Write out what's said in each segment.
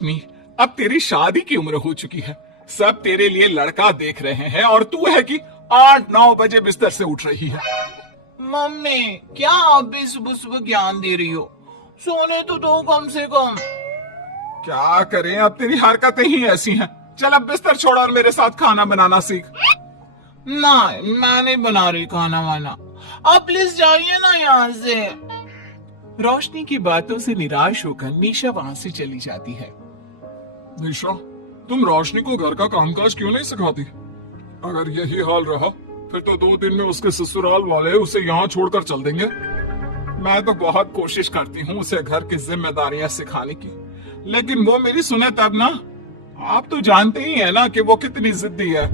नहीं, अब तेरी शादी की उम्र हो चुकी है। सब तेरे लिए लड़का देख रहे हैं और तू है कि 8-9 बजे बिस्तर से उठ रही है। मम्मी, क्या आप भी सुबह सुबह ज्ञान दे रही हो? सोने तो दो कम से कम। क्या करें, अब तेरी हरकतें ही ऐसी हैं। चल अब बिस्तर छोड़ और मेरे साथ खाना बनाना सीख। ना, मैं नहीं बना रही खाना वाना। आप प्लीज जाइए ना यहाँ से। रोशनी की बातों से निराश होकर निशा वहां से चली जाती है। निशा, तुम रोशनी को घर का कामकाज क्यों नहीं सिखाती? अगर यही हाल रहा फिर तो 2 दिन में उसके ससुराल वाले उसे यहाँ छोड़कर चल देंगे। मैं तो बहुत कोशिश करती हूँ उसे घर की जिम्मेदारियां सिखाने की, लेकिन वो मेरी सुने तब ना। आप तो जानते ही है ना कि वो कितनी जिद्दी है।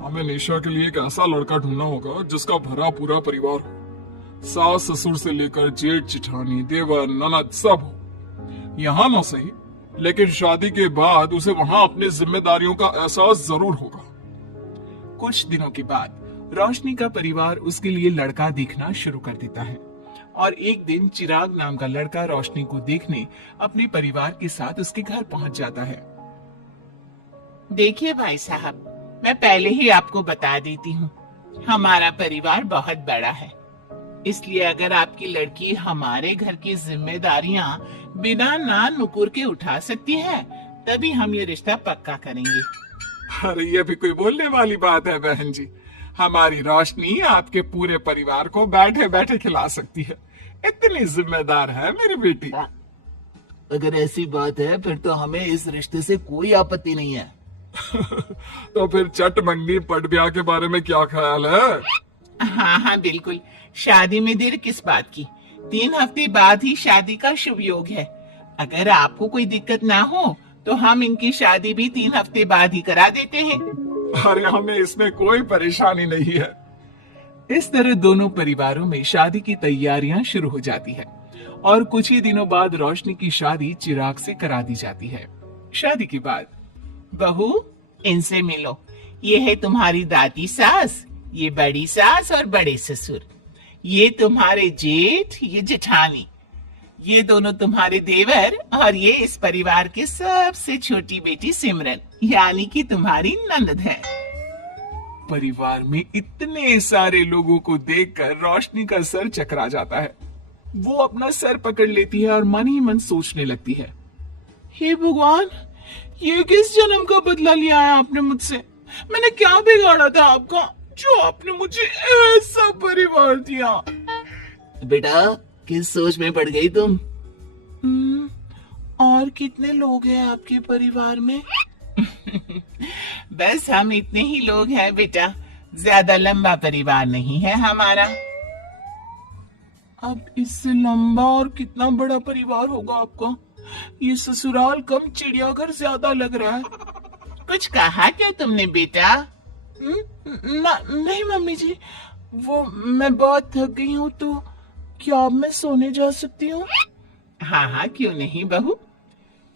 हमें निशा के लिए एक ऐसा लड़का ढूंढना होगा जिसका भरा पूरा परिवार हो। सास ससुर से लेकर जेठ जिठानी देवर ननद सब हो। यहाँ ना सही, लेकिन शादी के बाद उसे वहां अपनी जिम्मेदारियों का एहसास जरूर होगा। कुछ दिनों के बाद रोशनी का परिवार उसके लिए लड़का देखना शुरू कर देता है और एक दिन चिराग नाम का लड़का रोशनी को देखने अपने परिवार के साथ उसके घर पहुंच जाता है। देखिए भाई साहब, मैं पहले ही आपको बता देती हूँ, हमारा परिवार बहुत बड़ा है, इसलिए अगर आपकी लड़की हमारे घर की जिम्मेदारियां बिना ना नुकुर के उठा सकती है, तभी हम ये रिश्ता पक्का करेंगे। अरे ये भी कोई बोलने वाली बात है बहन जी। हमारी रोशनी आपके पूरे परिवार को बैठे बैठे खिला सकती है। इतनी जिम्मेदार है मेरी बेटी। अगर ऐसी बात है फिर तो हमें इस रिश्ते से कोई आपत्ति नहीं है। तो फिर चट मंगनी पट ब्याह के बारे में क्या ख्याल है? हाँ हाँ बिल्कुल, शादी में देर किस बात की। 3 हफ्ते बाद ही शादी का शुभ योग है। अगर आपको कोई दिक्कत ना हो तो हम इनकी शादी भी 3 हफ्ते बाद ही करा देते हैं। अरे हमें इसमें कोई परेशानी नहीं है। इस तरह दोनों परिवारों में शादी की तैयारियां शुरू हो जाती है और कुछ ही दिनों बाद रोशनी की शादी चिराग से करा दी जाती है। शादी के बाद, बहू, इनसे मिलो। ये है तुम्हारी दादी सास, ये बड़ी सास और बड़े ससुर। ये तुम्हारे जेठ, ये जेठानी। ये दोनों तुम्हारे देवर और ये इस परिवार की सबसे छोटी बेटी सिमरन, यानी कि तुम्हारी ननद है। परिवार में इतने सारे लोगों को देखकर रोशनी का सर चकरा जाता है। वो अपना सर पकड़ लेती है और मन ही मन सोचने लगती है, हे भगवान, ये किस जन्म का बदला लिया है आपने मुझसे? मैंने क्या बिगाड़ा था आपका जो आपने मुझे ऐसा परिवार दिया? बेटा, किस सोच में पड़ गई तुम? और कितने लोग हैं आपके परिवार में? बस हम इतने ही लोग हैं बेटा, ज्यादा लंबा परिवार नहीं है हमारा। अब इससे लंबा और कितना बड़ा परिवार होगा आपका? ये ससुराल कम चिड़ियाघर ज्यादा लग रहा है। कुछ कहा क्या तुमने बेटा? नहीं मम्मी जी, वो मैं बहुत थक गई हूँ, तो क्या अब मैं सोने जा सकती हूँ? हाँ हाँ, क्यों नहीं बहू।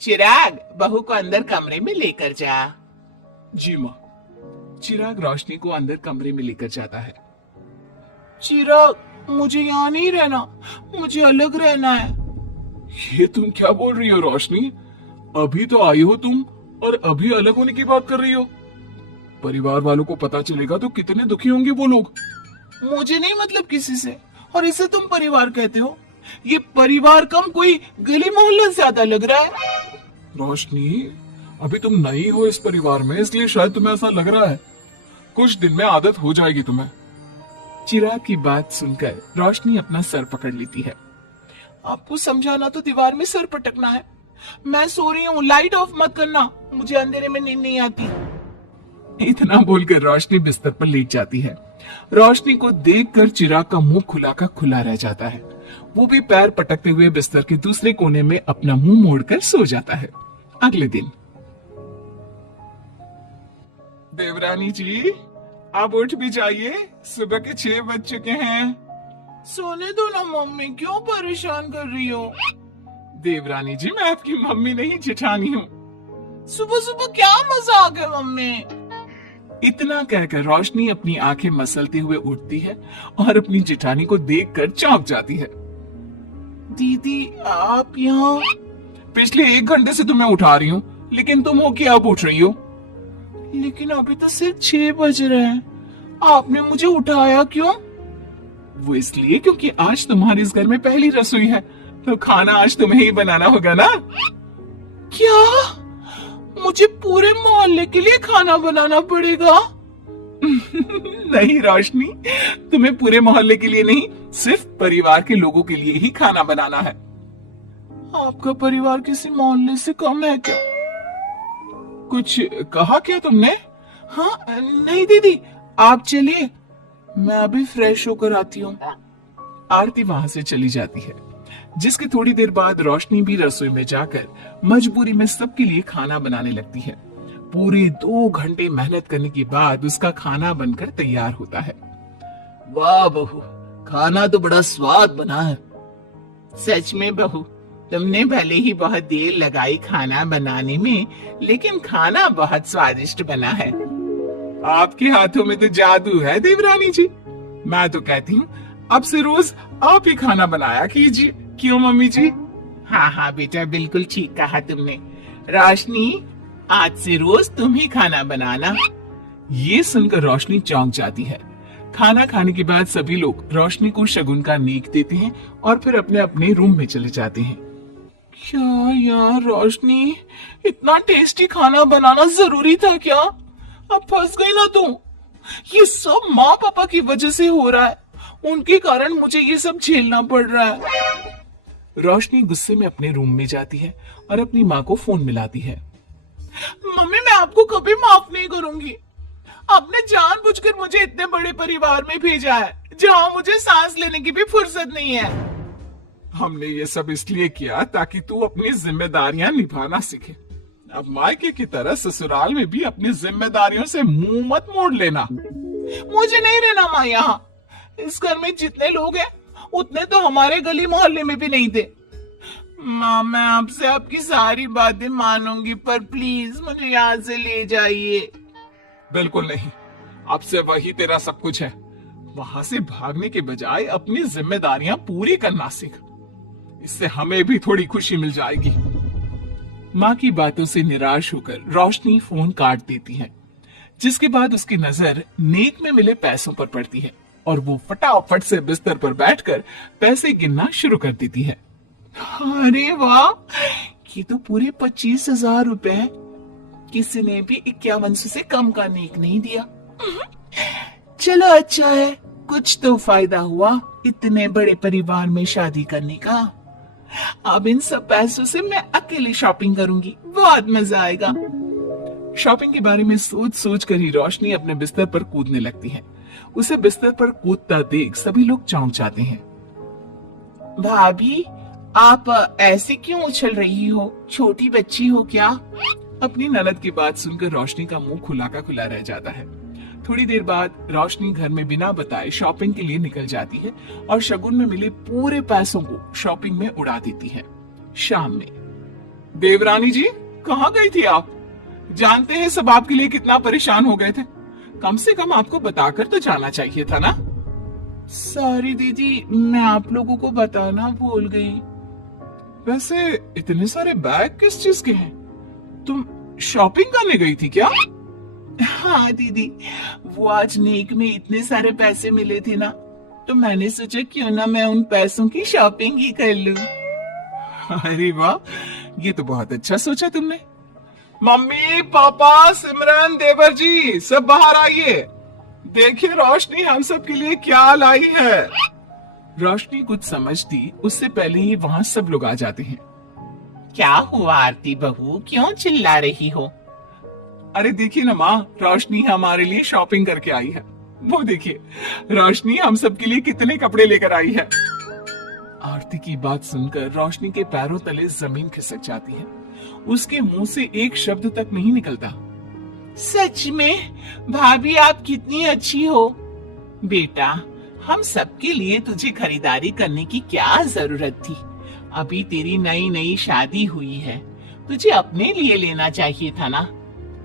चिराग, बहू को अंदर कमरे में लेकर जा। जी माँ। चिराग रोशनी को अंदर कमरे में लेकर जाता है। चिराग, मुझे यहाँ नहीं रहना, मुझे अलग रहना है। ये तुम क्या बोल रही हो रोशनी? अभी तो आई हो तुम और अभी अलग होने की बात कर रही हो। परिवार वालों को पता चलेगा तो कितने दुखी होंगे वो लोग। मुझे नहीं मतलब किसी से, और इसे तुम परिवार कहते हो? ये परिवार कम कोई गली मोहल्ला ज्यादा लग रहा है। रोशनी, अभी तुम नई हो इस परिवार में, इसलिए शायद तुम्हें ऐसा लग रहा है। कुछ दिन में आदत हो जाएगी तुम्हें। चिराग की बात सुनकर रोशनी अपना सर पकड़ लेती है। आपको समझाना तो दीवार में सर पटकना है। मैं सो रही हूँ, लाइट ऑफ मत करना, मुझे अंधेरे में नींद नहीं आती। इतना बोलकर रोशनी बिस्तर पर लेट जाती है। रोशनी को देखकर चिराग का मुंह खुला का खुला रह जाता है। वो भी पैर पटकते हुए बिस्तर के दूसरे कोने में अपना मुंह मोड़कर सो जाता है। अगले दिन, देवरानी जी, आप उठ भी जाइए, सुबह के 6 बज चुके हैं। सोने दो ना मम्मी, क्यों परेशान कर रही हो? देवरानी जी, मैं आपकी मम्मी नहीं जेठानी हूँ। सुबह सुबह क्या मजाक है मम्मी? इतना कहकर रोशनी अपनी आंखें मसलते हुए उठती है और अपनी जेठानी को देखकर चौंक जाती है। दीदी, आप यहाँ? पिछले 1 घंटे से तुम्हें उठा रही हूँ, लेकिन तुम हो कि अब उठ रही हो? लेकिन अभी तो सिर्फ 6 बज रहे हैं, आपने मुझे उठाया क्यों? वो इसलिए क्योंकि आज तुम्हारे इस घर में पहली रसोई है, तो खाना आज तुम्हें ही बनाना होगा ना। क्या मुझे पूरे मोहल्ले के लिए खाना बनाना पड़ेगा? नहीं रोशनी, तुम्हें पूरे मोहल्ले के लिए नहीं, सिर्फ परिवार के लोगों के लिए ही खाना बनाना है। आपका परिवार किसी मोहल्ले से कम है क्या? कुछ कहा क्या तुमने? हाँ नहीं दीदी, आप चलिए, मैं अभी फ्रेश होकर आती हूँ। आरती वहां से चली जाती है, जिसके थोड़ी देर बाद रोशनी भी रसोई में जाकर मजबूरी में सबके लिए खाना बनाने लगती है। पूरे 2 घंटे मेहनत करने के बाद उसका खाना बनकर तैयार होता है। वाह बहू, खाना तो बड़ा स्वाद बना है। सच में बहू, तुमने भले ही बहुत देर लगाई खाना बनाने में, लेकिन खाना बहुत स्वादिष्ट बना है। आपके हाथों में तो जादू है देवरानी जी। मैं तो कहती हूँ अब से रोज आप ही खाना बनाया कीजिए, क्यों मम्मी जी? हाँ हाँ बेटा, बिल्कुल ठीक कहा तुमने। रोशनी, आज से रोज तुम ही खाना बनाना। ये सुनकर रोशनी चौंक जाती है। खाना खाने के बाद सभी लोग रोशनी को शगुन का नेक देते हैं और फिर अपने अपने रूम में चले जाते हैं। क्या यार रोशनी, इतना टेस्टी खाना बनाना जरूरी था क्या? अब फंस गई ना तू। ये सब माँ पापा की वजह से हो रहा है, उनके कारण मुझे ये सब झेलना पड़ रहा है। रोशनी गुस्से में अपने रूम में जाती है और अपनी माँ को फोन मिलाती है। मम्मी, मैं आपको कभी माफ नहीं करूंगी। आपने जानबूझकर मुझे इतने बड़े परिवार में भेजा है, जहाँ मुझे सांस लेने की भी फुर्सत नहीं है। हमने ये सब इसलिए किया ताकि तू अपनी जिम्मेदारियां निभाना सीखे। अब मायके की तरह ससुराल में भी अपनी जिम्मेदारियों से मुंह मत मोड़ लेना। मुझे नहीं रहना माँ यहाँ। इस घर में जितने लोग हैं, उतने तो हमारे गली मोहल्ले में भी नहीं थे। माँ, मैं आपसे आपकी सारी बातें मानूंगी, पर प्लीज मुझे यहाँ से ले जाइए। बिल्कुल नहीं, अब से वही तेरा सब कुछ है। वहां से भागने के बजाय अपनी जिम्मेदारियां पूरी करना सीख, इससे हमें भी थोड़ी खुशी मिल जाएगी। माँ की बातों से निराश होकर रोशनी फोन काट देती है, जिसके बाद उसकी नजर नेक में मिले पैसों पर पड़ती है और वो फटाफट से बिस्तर पर बैठकर पैसे गिनना शुरू कर देती है। अरे वाह, ये तो पूरे 25,000 रुपए हैं। किसी ने भी 5100 से कम का नेक नहीं दिया। चलो अच्छा है, कुछ तो फायदा हुआ इतने बड़े परिवार में शादी करने का। अब इन सब पैसों से मैं अकेले शॉपिंग करूंगी, बहुत मजा आएगा। शॉपिंग के बारे में सोच सोच कर ही रोशनी अपने बिस्तर पर कूदने लगती है। उसे बिस्तर पर कूदता देख सभी लोग चौंक जाते हैं। भाभी, आप ऐसे क्यों उछल रही हो? छोटी बच्ची हो क्या? अपनी ननद की बात सुनकर रोशनी का मुंह खुला का खुला रह जाता है। थोड़ी देर बाद रोशनी घर में बिना बताए शॉपिंग के लिए निकल जाती है और शगुन में मिले पूरे पैसों को शॉपिंग में उड़ा देती है। शाम में, देवरानी जी कहाँ गई थी आप? जानते हैं सब आपके लिए कितना परेशान हो गए थे। कम से कम आपको बताकर तो जाना चाहिए था ना। सॉरी दीदी, मैं आप लोगों को बताना भूल गई। वैसे इतने सारे बैग किस चीज के हैं? तुम शॉपिंग करने गई थी क्या? हाँ दीदी, वो आज नेक में इतने सारे पैसे मिले थे ना, तो मैंने सोचा क्यों ना मैं उन पैसों की शॉपिंग ही कर लूं। अरे वाह, ये तो बहुत अच्छा सोचा तुमने। मम्मी, पापा, सिमरन, देवर जी, सब बाहर आइए। देखिए रोशनी हम सब के लिए क्या लाई है। रोशनी कुछ समझती उससे पहले ही वहाँ सब लोग आ जाते हैं। क्या हुआ आरती बहू, क्यों चिल्ला रही हो? अरे देखिए ना माँ, रोशनी हमारे लिए शॉपिंग करके आई है। वो देखिए, रोशनी हम सब के लिए कितने कपड़े लेकर आई है। आरती की बात सुनकर रोशनी के पैरों तले जमीन खिसक जाती है। उसके मुंह से एक शब्द तक नहीं निकलता। सच में भाभी, आप कितनी अच्छी हो। बेटा, हम सबके लिए तुझे खरीदारी करने की क्या जरूरत थी? अभी तेरी नई नई शादी हुई है, तुझे अपने लिए लेना चाहिए था ना।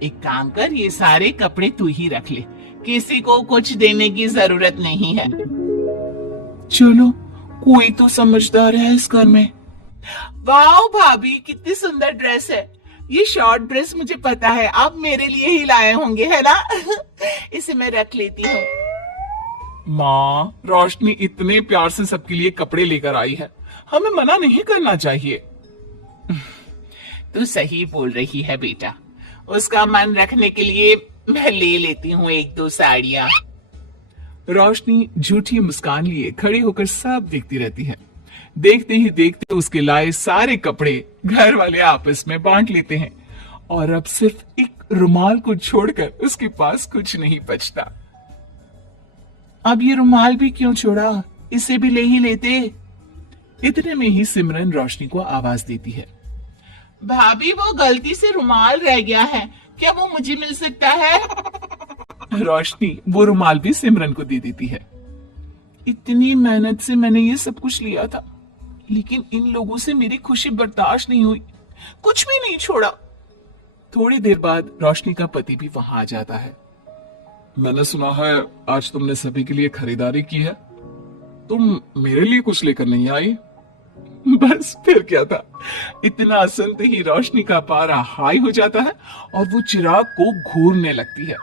एक काम कर, ये सारे कपड़े तू ही रख ले, किसी को कुछ देने की जरूरत नहीं है। चलो, कोई तो समझदार है इस घर में। वाह भाभी, कितनी सुंदर ड्रेस है। ये शॉर्ट ड्रेस मुझे पता है आप मेरे लिए ही लाए होंगे, है ना? इसे मैं रख लेती हूँ। माँ, रोशनी इतने प्यार से सबके लिए कपड़े लेकर आई है, हमें मना नहीं करना चाहिए। तू सही बोल रही है बेटा, उसका मन रखने के लिए मैं ले लेती हूँ 1-2 साड़ियाँ। रोशनी झूठी मुस्कान लिए खड़ी होकर सब देखती रहती है। देखते ही देखते उसके लाए सारे कपड़े घर वाले आपस में बांट लेते हैं और अब सिर्फ एक रुमाल को छोड़कर उसके पास कुछ नहीं बचता। अब ये रुमाल भी क्यों छोड़ा, इसे भी ले ही लेते। इतने में ही सिमरन रोशनी को आवाज देती है। भाभी, वो गलती से रुमाल रह गया है, क्या वो मुझे मिल सकता है? रोशनी वो रुमाल भी सिमरन को दे देती है। इतनी मेहनत से मैंने ये सब कुछ लिया था, लेकिन इन लोगों से मेरी खुशी बर्दाश्त नहीं हुई, कुछ भी नहीं छोड़ा। थोड़ी देर बाद रोशनी का पति भी वहां आ जाता है। मैंने सुना है आज तुमने सभी के लिए खरीदारी की है, तुम मेरे लिए कुछ लेकर नहीं आई? बस फिर क्या था, इतना सुनते ही रोशनी का पारा हाई हो जाता है और वो चिराग को घूरने लगती है,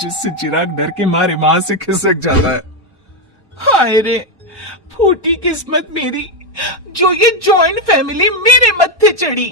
जिससे चिराग डर के मारे वहां से खिसक जाता है। हाय रे, फूटी किस्मत मेरी, जो ये जॉइंट फैमिली मेरे मत्थे चढ़ी।